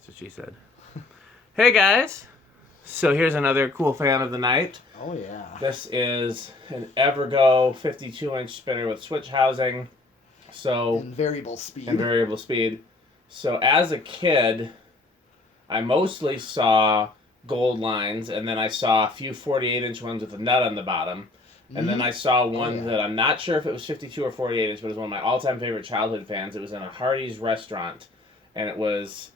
That's what she said. Hey guys! So here's another cool fan of the night. Oh yeah. This is an Evergo 52-inch spinner with switch housing. So And variable speed. And variable speed. So as a kid, I mostly saw gold lines, and then I saw a few 48-inch ones with a nut on the bottom. And then I saw one that I'm not sure if it was 52 or 48 inch, but it was one of my all-time favorite childhood fans. It was in a Hardee's restaurant, and it was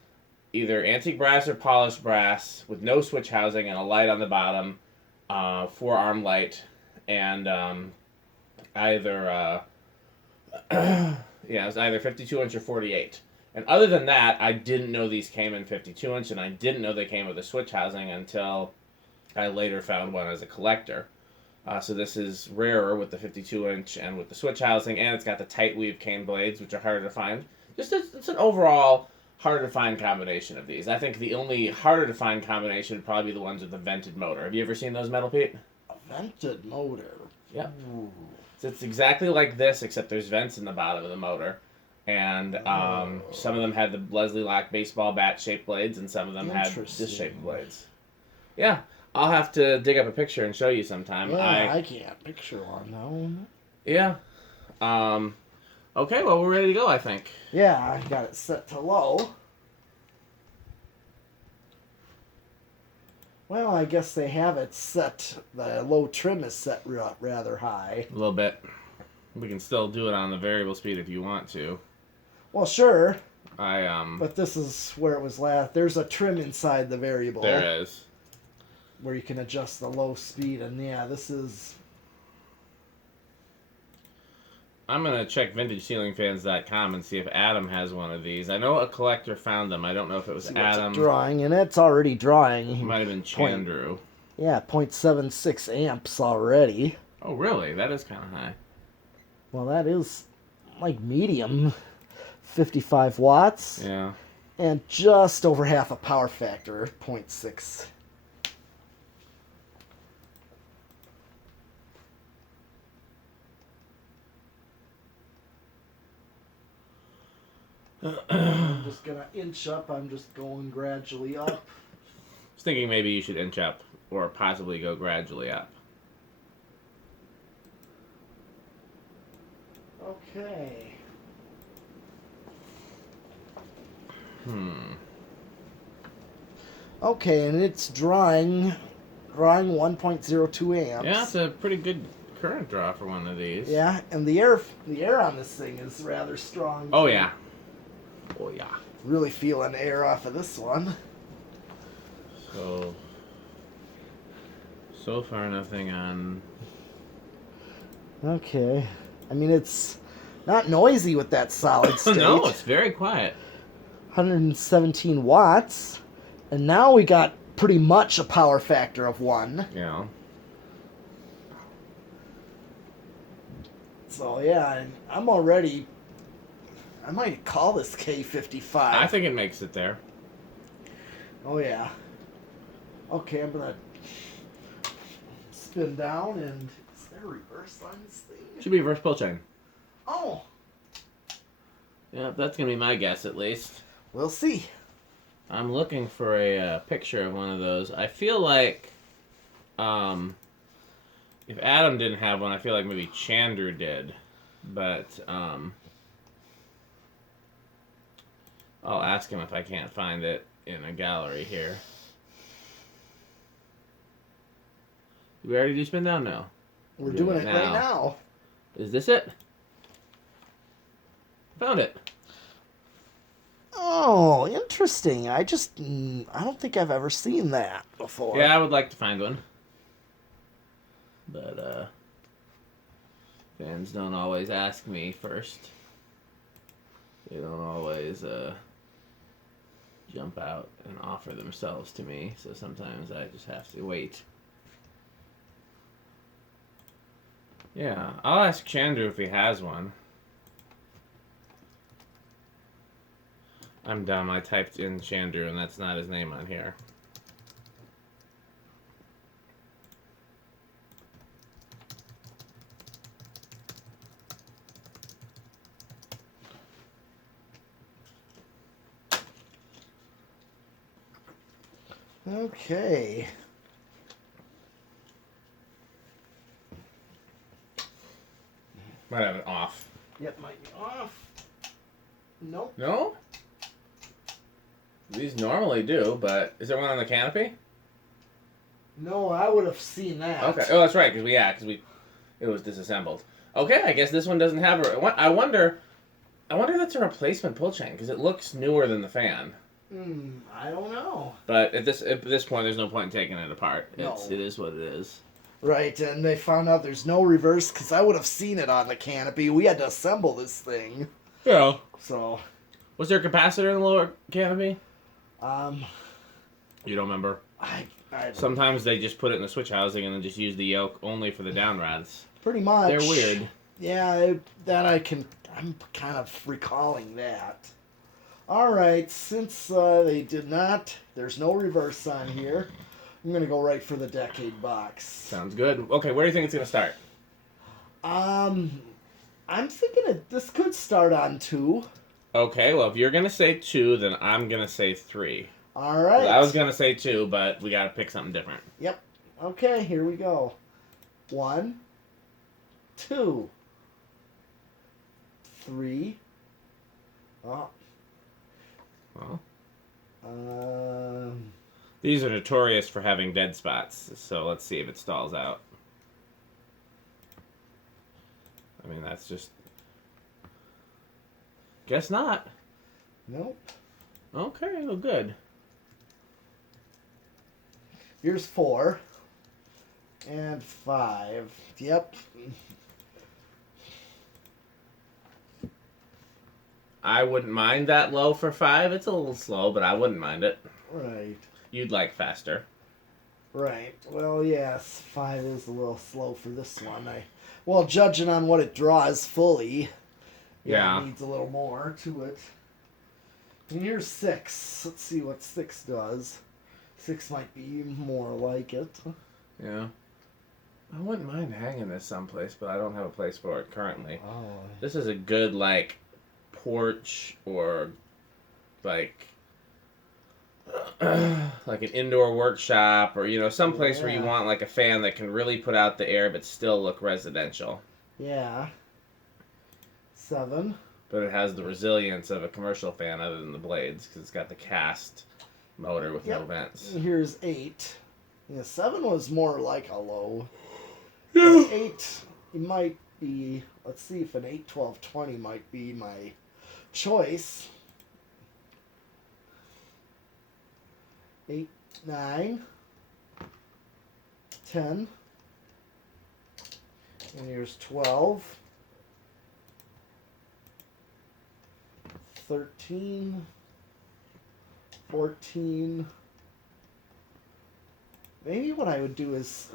either antique brass or polished brass with no switch housing and a light on the bottom, four-arm light, and it was either 52 inch or 48. And other than that, I didn't know these came in 52 inch, and I didn't know they came with a switch housing until I later found one as a collector. So this is rarer with the 52 inch and with the switch housing, and it's got the tight weave cane blades, which are harder to find. It's an overall harder to find combination of these. I think the only harder to find combination would probably be the ones with the vented motor. Have you ever seen those, Metal Pete? A vented motor. Yep. Ooh. So it's exactly like this, except there's vents in the bottom of the motor. And some of them had the Leslie Lock baseball bat shaped blades, and some of them had this shaped blades. Yeah. I'll have to dig up a picture and show you sometime. Yeah, I can't picture one, no. Yeah. Okay, well, we're ready to go, I think. Yeah, I got it set to low. Well, I guess they have it set, the low trim is set rather high. A little bit. We can still do it on the variable speed if you want to. Well, sure. But this is where it was last. There's a trim inside the variable. There is. Where you can adjust the low speed, and yeah, this is... I'm going to check VintageCeilingFans.com and see if Adam has one of these. I know a collector found them. I don't know if it was Adam. It's drawing, and it's already drawing. It might have been Chandru. Yeah, 0.76 amps already. Oh, really? That is kind of high. Well, that is like medium. 55 watts. Yeah. And just over half a power factor, 0.6. I'm just going to inch up. I'm just going gradually up. I was thinking maybe you should inch up or possibly go gradually up. Okay. Okay, and it's drawing 1.02 amps. Yeah, it's a pretty good current draw for one of these. Yeah, and the air on this thing is rather strong. Oh yeah. Oh yeah. Really feeling air off of this one. So far nothing on. Okay. I mean, it's not noisy with that solid state. No, it's very quiet. 117 watts. And now we got pretty much a power factor of 1. Yeah. So, yeah, I'm already... I might call this K55. I think it makes it there. Oh, yeah. Okay, I'm going to spin down and... Is there a reverse on this thing? Should be reverse pull chain. Oh! Yeah, that's going to be my guess at least. We'll see. I'm looking for a picture of one of those. I feel like... if Adam didn't have one, I feel like maybe Chandru did. But, I'll ask him if I can't find it in a gallery here. Did we already do spin down? No. We're doing it right now. Is this it? Found it. Oh, interesting. I don't think I've ever seen that before. Yeah, I would like to find one. But, fans don't always ask me first. They don't always, jump out and offer themselves to me, so sometimes I just have to wait. Yeah, I'll ask Chandru if he has one. I'm dumb, I typed in Chandru and that's not his name on here. Okay. Might have it off. Yep, might be off. Nope. No? These normally do, but is there one on the canopy? No, I would have seen that. Okay. Oh, that's right, because it was disassembled. Okay, I guess this one doesn't have a... I wonder if that's a replacement pull chain, because it looks newer than the fan. I don't know. But at this point, there's no point in taking it apart. No. It is what it is. Right, and they found out there's no reverse, because I would have seen it on the canopy. We had to assemble this thing. Yeah. So... Was there a capacitor in the lower canopy? You don't remember? I Sometimes they just put it in the switch housing and then just use the yoke only for the down rods. Pretty much. They're weird. Yeah, I'm kind of recalling that. Alright, since they did not, there's no reverse on here, I'm going to go right for the decade box. Sounds good. Okay, where do you think it's going to start? I'm thinking this could start on 2. Okay, well, if you're going to say 2, then I'm going to say 3. Alright. Well, I was going to say 2, but we got to pick something different. Yep. Okay, here we go. 1, 2, 3. Oh. Well, these are notorious for having dead spots, so let's see if it stalls out. I mean, that's just... Guess not. Nope. Okay, well, good. Here's 4. And 5. Yep. I wouldn't mind that low for 5. It's a little slow, but I wouldn't mind it. Right. You'd like faster. Right. Well, yes, 5 is a little slow for this one. Well, judging on what it draws fully, Yeah. it needs a little more to it. And here's 6. Let's see what 6 does. 6 might be more like it. Yeah. I wouldn't mind hanging this someplace, but I don't have a place for it currently. Oh. This is a good, like, porch or, like an indoor workshop or, some place where you want, like, a fan that can really put out the air but still look residential. Yeah. 7. But it has the resilience of a commercial fan other than the blades because it's got the cast motor with no vents. And here's 8. Yeah, 7 was more like a low. Yeah. 8, it might be... Let's see if an 8, 12, 20 might be my choice. 8, 9, 10. And here's 12. 13, 14. Maybe what I would do is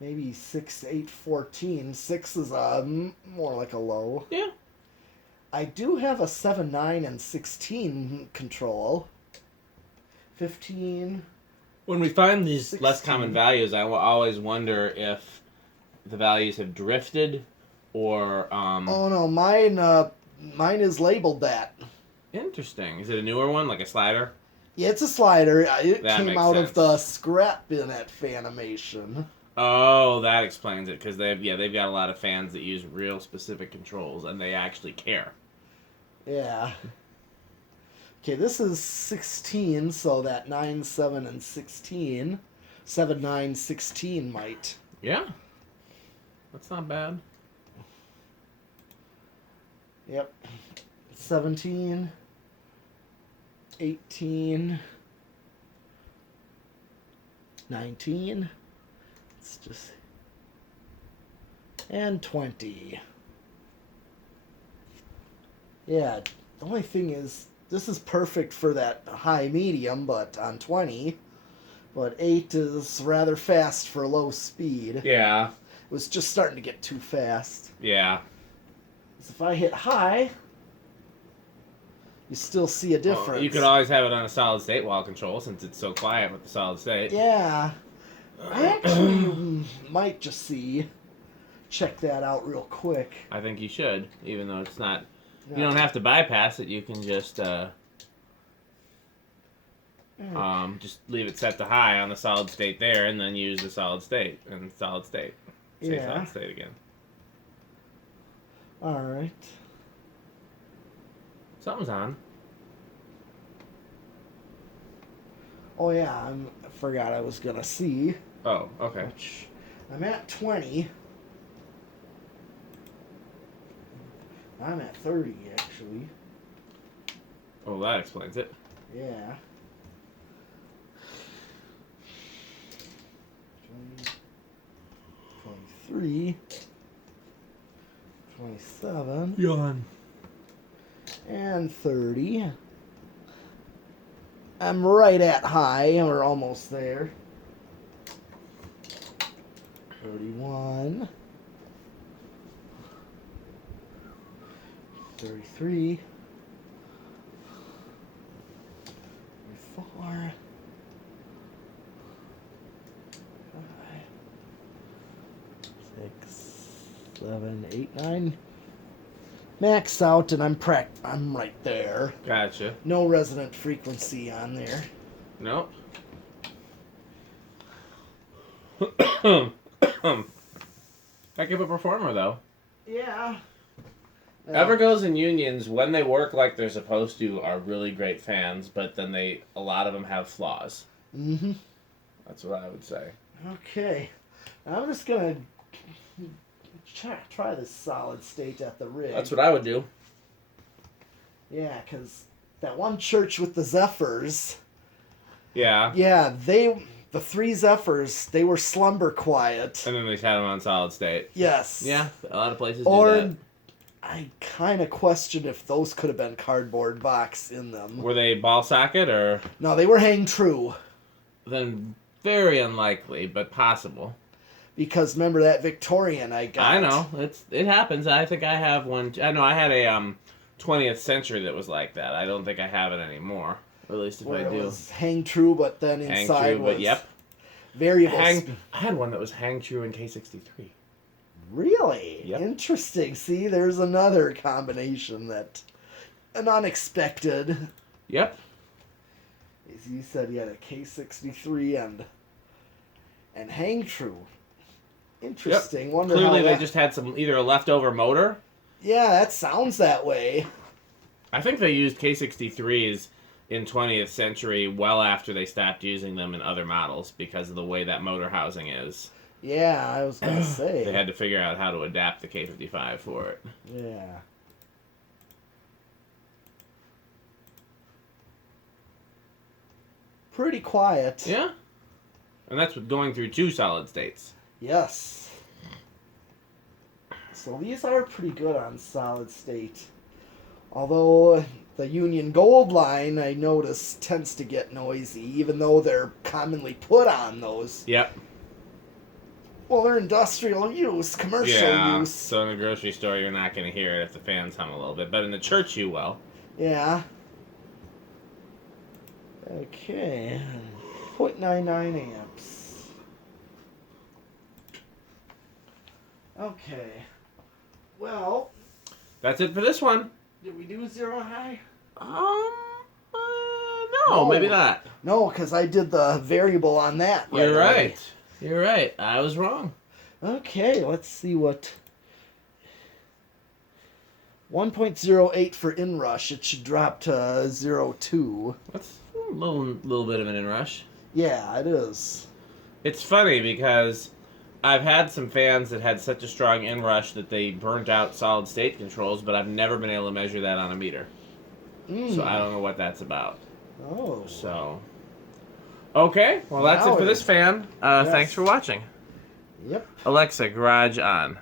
maybe 6, 8, 14. 6 is more like a low. Yeah. I do have a 7, 9, and 16 control. 15. When we find these 16. less common values, I will always wonder if the values have drifted or... Oh no, mine is labeled that. Interesting. Is it a newer one, like a slider? Yeah, it's a slider. It That came makes out sense. of the scrap bin at Fanimation. Oh, that explains it, because they've got a lot of fans that use real specific controls, and they actually care. Yeah. Okay, this is 16, so that 9, 7, and 16. 7, 9, 16 might. Yeah. That's not bad. Yep. 17. 18. 19. It's just... And 20. Yeah, the only thing is, this is perfect for that high medium, but on 20. But 8 is rather fast for low speed. Yeah. It was just starting to get too fast. Yeah. So if I hit high, you still see a difference. Well, you could always have it on a solid state wall control since it's so quiet with the solid state. Yeah. I actually might just check that out real quick. I think you should, even though it's not You don't have to bypass it. You can just leave it set to high on the solid state there, and then use the solid state and solid state. Say solid state again. All right. Something's on. Oh yeah, I forgot I was gonna see. Oh, okay. Which I'm at 20. I'm at 30 actually. Oh, that explains it. Yeah. 23. 27. Yawn. And 30. I'm right at high. We're almost there. 31. 33. 34. 5. 6. 7. 8. 9. Max out, and I'm right there. Gotcha. No resonant frequency on there. Nope. Heck of a performer, though. Yeah. Evergos and Unions, when they work like they're supposed to, are really great fans, but then a lot of them have flaws. Mm-hmm. That's what I would say. Okay. I'm just going to try this solid state at the rig. That's what I would do. Yeah, because that one church with the Zephyrs. Yeah. Yeah, the 3 Zephyrs, they were slumber quiet. And then they had them on solid state. Yes. Yeah, a lot of places do that. I kind of question if those could have been cardboard box in them. Were they ball socket or? No, they were hang true. Then very unlikely, but possible. Because remember that Victorian I got? I know. It happens. I think I have one. I know I had a 20th century that was like that. I don't think I have it anymore. Or at least if Where I do. It was hang true, but then inside was but yep. Variable. I had one that was hang true in K63. Really? Yep. Interesting. See, there's another combination an unexpected. Yep. As you said, you had a K63 and hang true. Interesting. Yep. Wonder Clearly how they just had either a leftover motor. Yeah, that sounds that way. I think they used K63s in 20th century well after they stopped using them in other models because of the way that motor housing is. Yeah, I was going to say. They had to figure out how to adapt the K55 for it. Yeah. Pretty quiet. Yeah. And that's with going through 2 solid states. Yes. So these are pretty good on solid state. Although the Union Gold line, I notice, tends to get noisy, even though they're commonly put on those. Yep. Well, they're industrial use, commercial use. So in the grocery store, you're not going to hear it if the fans hum a little bit. But in the church, you will. Yeah. Okay. 0.99 amps. Okay. Well. That's it for this one. Did we do zero high? No, maybe not. No, because I did the variable on that. You're right. You're right. I was wrong. Okay, let's see what... 1.08 for inrush. It should drop to 0.2. That's a little bit of an inrush. Yeah, it is. It's funny because I've had some fans that had such a strong inrush that they burnt out solid state controls, but I've never been able to measure that on a meter. So I don't know what that's about. Oh. So, okay. Well, that's it for this fan. Yes. Thanks for watching. Yep. Alexa, garage on.